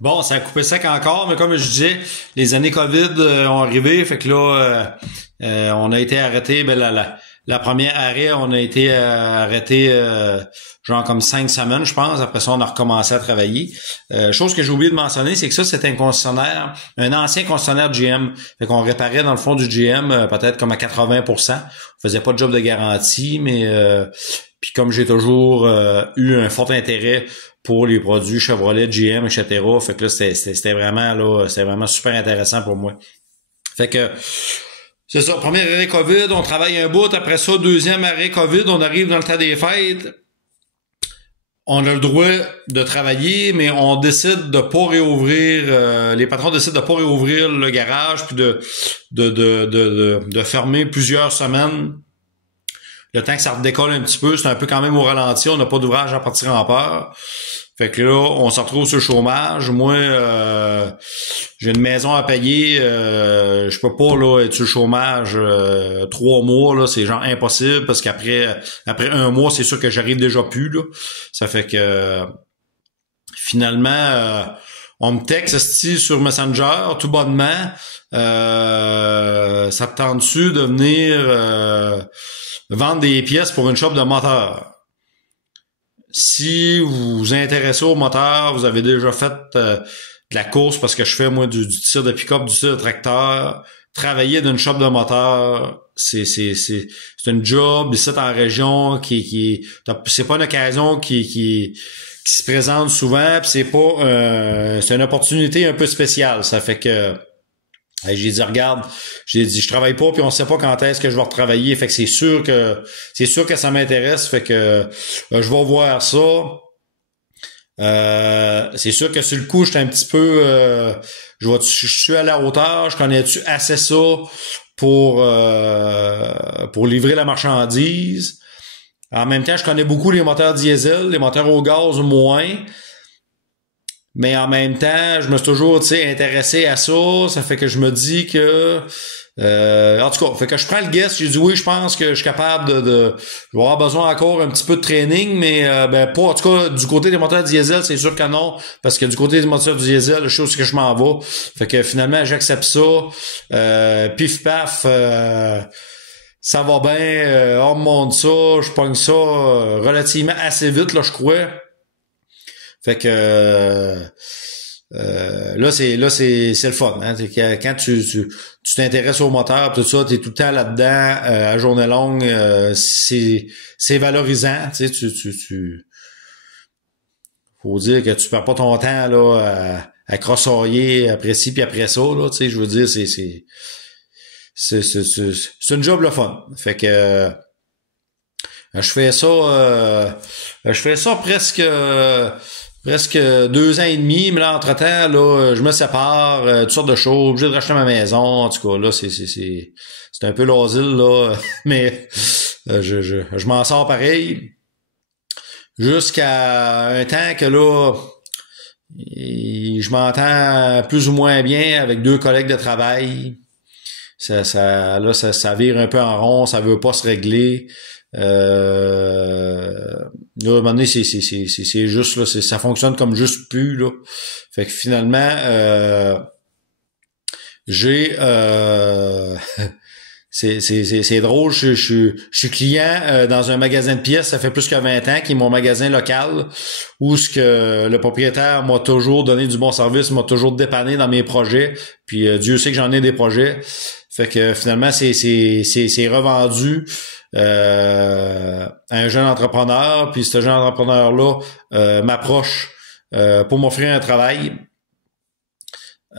Bon, ça a coupé sec encore, mais comme je disais, les années COVID ont arrivé, fait que là, on a été arrêté. Ben la première arrêt, on a été arrêté genre comme 5 semaines, je pense. Après ça, on a recommencé à travailler. Chose que j'ai oublié de mentionner, c'est que ça, c'était un concessionnaire, un ancien concessionnaire GM. Fait qu'on réparait dans le fond du GM peut-être comme à 80%. On faisait pas de job de garantie, mais puis comme j'ai toujours eu un fort intérêt pour les produits Chevrolet, GM, etc. Fait que là, c'était vraiment super intéressant pour moi. Fait que c'est ça, premier arrêt COVID, on travaille un bout, après ça, deuxième arrêt COVID, on arrive dans le temps des fêtes. On a le droit de travailler, mais on décide de pas réouvrir, les patrons décident de pas réouvrir le garage puis de fermer plusieurs semaines. Le temps que ça redécolle un petit peu, c'est un peu quand même au ralenti, on n'a pas d'ouvrage à partir en peur. Fait que là, on se retrouve sur le chômage. Moi, j'ai une maison à payer. Je peux pas là être sur le chômage 3 mois. Là, c'est genre impossible parce qu'après un mois, c'est sûr que j'arrive déjà plus. Là. Ça fait que finalement, on me texte sur Messenger tout bonnement. Ça te tente-tu de venir vendre des pièces pour une shop de moteur? Si vous vous intéressez au moteur, vous avez déjà fait de la course parce que je fais moi du tir de pick-up, du tir de tracteur, travailler d'une shop de moteur, c'est une job ici en région qui c'est pas une occasion qui se présente souvent, puis c'est une opportunité un peu spéciale. Ça fait que j'ai dit regarde, je travaille pas puis on sait pas quand est-ce que je vais retravailler, fait que c'est sûr que ça m'intéresse, fait que je vais voir ça. C'est sûr que sur le coup, j'étais un petit peu je suis à la hauteur, je connais-tu assez ça pour livrer la marchandise. En même temps, je connais beaucoup les moteurs diesel, les moteurs au gaz moins. Mais en même temps, je me suis toujours, intéressé à ça. Ça fait que je me dis que... en tout cas, fait que je prends le guess. J'ai dit oui, je pense que je suis capable je vais avoir besoin encore un petit peu de training, mais pas, en tout cas, du côté des moteurs diesel, c'est sûr que non. Parce que du côté des moteurs diesel, je sais où que je m'en vais. Fait que finalement, j'accepte ça. Pif paf, ça va bien. On me monte ça, je pogne ça relativement assez vite, là, je crois. Fait que là c'est le fun, hein. Quand tu t'intéresses au moteur tout ça, t'es tout le temps là-dedans à journée longue, c'est valorisant, tu faut dire que tu perds pas ton temps là à crossoyer après ci puis après ça là, je veux dire c'est une job le fun. Fait que je fais ça presque 2 ans et demi, mais là, entre-temps, là, je me sépare, toutes sortes de choses, obligé de racheter ma maison, en tout cas, là, c'est un peu l'asile, là, mais je m'en sors pareil, jusqu'à un temps que là, je m'entends plus ou moins bien avec 2 collègues de travail, ça vire un peu en rond, ça veut pas se régler. Là, à un moment donné, c'est juste là, ça fonctionne comme juste plus là. Fait que finalement, j'ai c'est drôle, je suis client dans un magasin de pièces, ça fait plus que 20 ans, qui est mon magasin local, où ce que le propriétaire m'a toujours donné du bon service, m'a toujours dépanné dans mes projets, puis Dieu sait que j'en ai des projets. Fait que finalement, c'est revendu un jeune entrepreneur, puis ce jeune entrepreneur-là m'approche pour m'offrir un travail.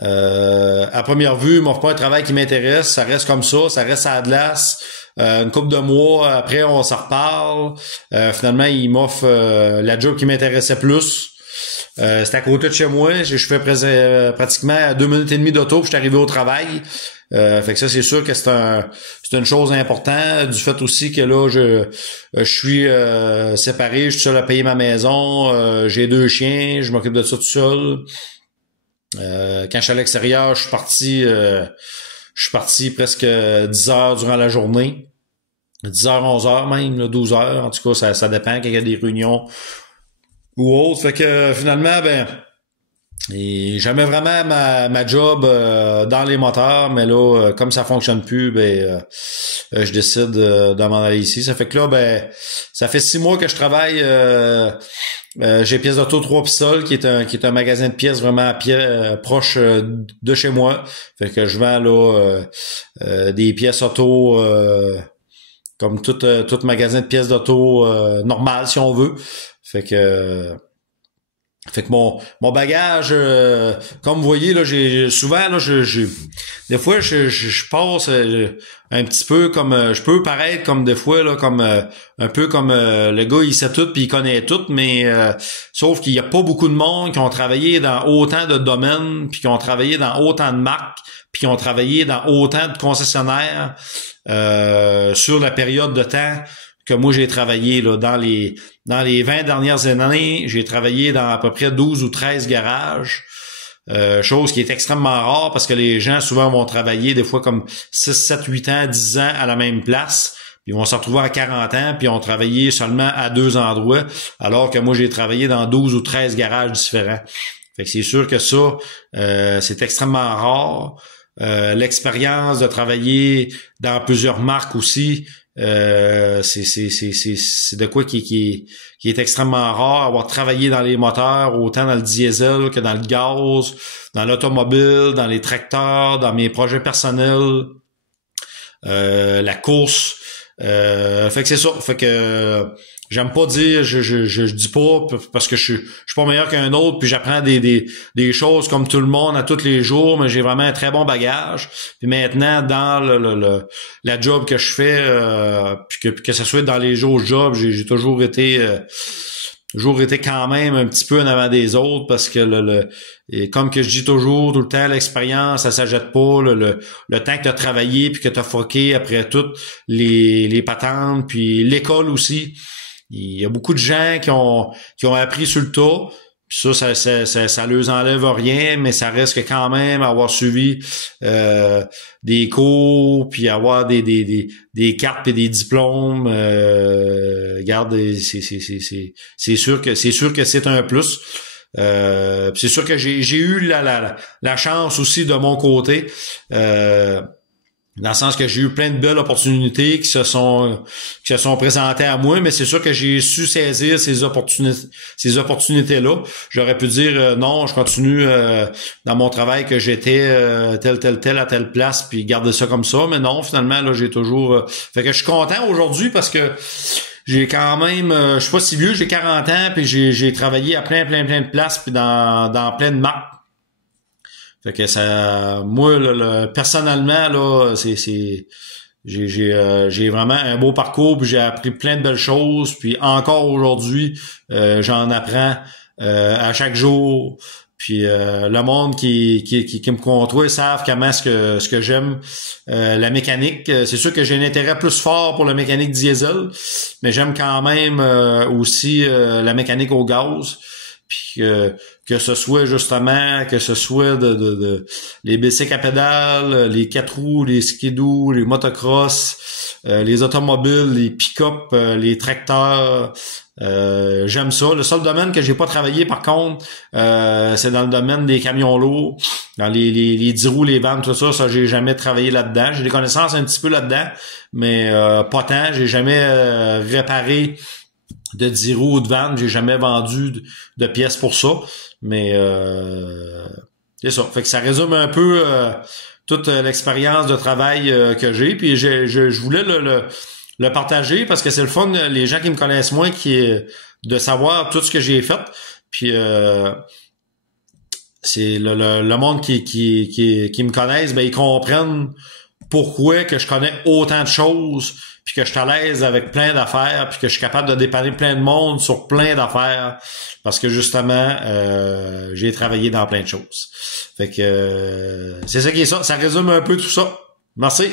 À première vue, il m'offre pas un travail qui m'intéresse, ça reste comme ça reste à la glace. Une couple de mois après, on s'en reparle. Finalement, il m'offre la job qui m'intéressait plus. C'est à côté de chez moi. Je fais pratiquement à 2 minutes et demie d'auto, puis je suis arrivé au travail. Fait que ça, c'est sûr que c'est une chose importante, du fait aussi que là, je suis séparé, je suis seul à payer ma maison, j'ai 2 chiens, je m'occupe de ça tout seul. Quand je suis à l'extérieur, je suis parti presque 10 heures durant la journée. 10 heures, 11 heures même, là, 12 heures. En tout cas, ça dépend quand il y a des réunions ou autres. Fait que finalement, Et j'aimais vraiment ma job dans les moteurs, mais là, comme ça fonctionne plus, je décide de m'en aller ici. Ça fait que là, ça fait 6 mois que je travaille chez Pièces d'auto 3 Pistoles, qui est un magasin de pièces vraiment proche de chez moi. Fait que je vends là des pièces auto comme tout magasin de pièces d'auto normal, si on veut. Fait que mon bagage, comme vous voyez là, j'ai souvent là, des fois je passe un petit peu comme je peux paraître comme des fois là, comme un peu comme le gars il sait tout puis il connaît tout, mais sauf qu'il y a pas beaucoup de monde qui ont travaillé dans autant de domaines puis qui ont travaillé dans autant de marques puis qui ont travaillé dans autant de concessionnaires sur la période de temps que moi j'ai travaillé là dans les 20 dernières années, j'ai travaillé dans à peu près 12 ou 13 garages. Chose qui est extrêmement rare parce que les gens souvent vont travailler des fois comme 6, 7, 8 ans, 10 ans à la même place. Puis ils vont se retrouver à 40 ans puis ils ont travaillé seulement à 2 endroits, alors que moi j'ai travaillé dans 12 ou 13 garages différents. Fait que c'est sûr que ça, c'est extrêmement rare. L'expérience de travailler dans plusieurs marques aussi, c'est de quoi qui est extrêmement rare, avoir travaillé dans les moteurs, autant dans le diesel que dans le gaz, dans l'automobile, dans les tracteurs, dans mes projets personnels, la course. Fait que c'est ça. Fait que j'aime pas dire je dis pas parce que je suis pas meilleur qu'un autre puis j'apprends des choses comme tout le monde à tous les jours, mais j'ai vraiment un très bon bagage. Puis maintenant dans la job que je fais puis que ce soit dans les autres jobs, j'ai toujours été quand même un petit peu en avant des autres parce que et comme que je dis toujours tout le temps, l'expérience ça s'achète pas, le temps que tu as travaillé puis que tu as foqué après toutes les patentes puis l'école aussi. Il y a beaucoup de gens qui ont appris sur le tas. Puis ça leur enlève rien, mais ça reste que quand même avoir suivi des cours, puis avoir des cartes et des diplômes. Regarde, c'est sûr que c'est un plus. C'est sûr que j'ai eu la chance aussi de mon côté. Dans le sens que j'ai eu plein de belles opportunités qui se sont présentées à moi, mais c'est sûr que j'ai su saisir ces opportunités-là. J'aurais pu dire non, je continue dans mon travail que j'étais tel à telle place, puis garder ça comme ça, mais non, finalement, là, j'ai toujours... Fait que je suis content aujourd'hui parce que j'ai quand même... je suis pas si vieux, j'ai 40 ans, puis j'ai travaillé à plein de places, puis dans plein de marques. Fait que ça, moi, personnellement, là, j'ai vraiment un beau parcours, puis j'ai appris plein de belles choses, puis encore aujourd'hui, j'en apprends à chaque jour. Puis le monde qui me côtoie savent comment ce que j'aime la mécanique. C'est sûr que j'ai un intérêt plus fort pour la mécanique diesel, mais j'aime quand même aussi la mécanique au gaz. Puis que ce soit justement, que ce soit de les bicycles à pédales, les 4 roues, les skidoo, les motocross, les automobiles, les pick-up, les tracteurs. J'aime ça. Le seul domaine que j'ai pas travaillé par contre, c'est dans le domaine des camions lourds, dans les 10 roues, les vannes, tout ça, j'ai jamais travaillé là-dedans. J'ai des connaissances un petit peu là-dedans, mais pas tant. J'ai jamais réparé de 10 roues ou de vannes, j'ai jamais vendu de pièces pour ça, mais c'est ça. Fait que ça résume un peu toute l'expérience de travail que j'ai, puis je voulais le partager parce que c'est le fun, les gens qui me connaissent moins, de savoir tout ce que j'ai fait, puis c'est le monde qui me connaissent, ils comprennent pourquoi que je connais autant de choses, puis que je suis à l'aise avec plein d'affaires, puis que je suis capable de dépanner plein de monde sur plein d'affaires, parce que justement, j'ai travaillé dans plein de choses. Fait que c'est ça qui est ça. Ça résume un peu tout ça. Merci.